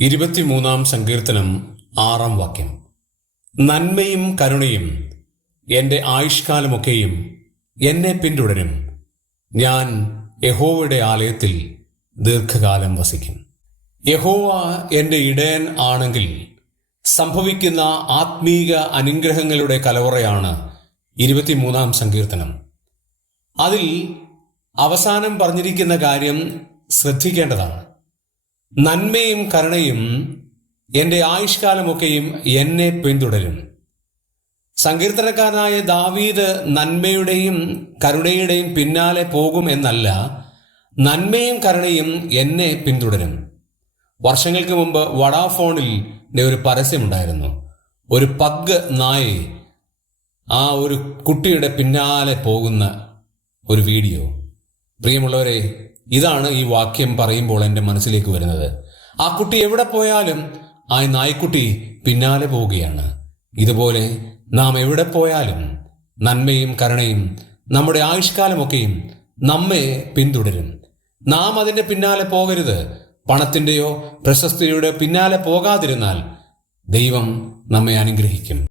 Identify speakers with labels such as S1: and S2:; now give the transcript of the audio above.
S1: ഇരുപത്തിമൂന്നാം സങ്കീർത്തനം ആറാം വാക്യം. നന്മയും കരുണയും എന്റെ ആയുഷ്കാലമൊക്കെയും എന്നെ പിന്തുടരും. ഞാൻ യഹോവയുടെ ആലയത്തിൽ ദീർഘകാലം വസിക്കും. യഹോവ എന്റെ ഇടയൻ ആണെങ്കിൽ സംഭവിക്കുന്ന ആത്മീക അനുഗ്രഹങ്ങളുടെ കലവറയാണ് ഇരുപത്തിമൂന്നാം സങ്കീർത്തനം. അതിൽ അവസാനം പറഞ്ഞിരിക്കുന്ന കാര്യം ശ്രദ്ധിക്കേണ്ടതാണ്. നന്മയും കരുണയും എന്റെ ആയുഷ്കാലമൊക്കെയും എന്നെ പിന്തുടരും. സങ്കീർത്തനക്കാരനായ ദാവീദ് നന്മയുടെയും കരുണയുടെയും പിന്നാലെ പോകും എന്നല്ല നന്മയും കരുണയും എന്നെ പിന്തുടരും. വർഷങ്ങൾക്ക് മുമ്പ് വഡാഫോണിൽ ഒരു പരസ്യമുണ്ടായിരുന്നു. ഒരു പഗ് നായെ ആ ഒരു കുട്ടിയുടെ പിന്നാലെ പോകുന്ന ഒരു വീഡിയോ. പ്രിയമുള്ളവരെ ഇതാണ് ഈ വാക്യം പറയുമ്പോൾ എന്റെ മനസ്സിലേക്ക് വരുന്നത്. ആ കുട്ടി എവിടെ പോയാലും ആ നായ്ക്കുട്ടി പിന്നാലെ പോവുകയാണ്. ഇതുപോലെ നാം എവിടെ പോയാലും നന്മയും കരുണയും നമ്മുടെ ആയുഷ്കാലമൊക്കെയും നമ്മെ പിന്തുടരും. നാം അതിന്റെ പിന്നാലെ പോകരുത്. പണത്തിന്റെയോ പ്രശസ്തിയുടെയോ പിന്നാലെ പോകാതിരുന്നാൽ ദൈവം നമ്മെ അനുഗ്രഹിക്കും.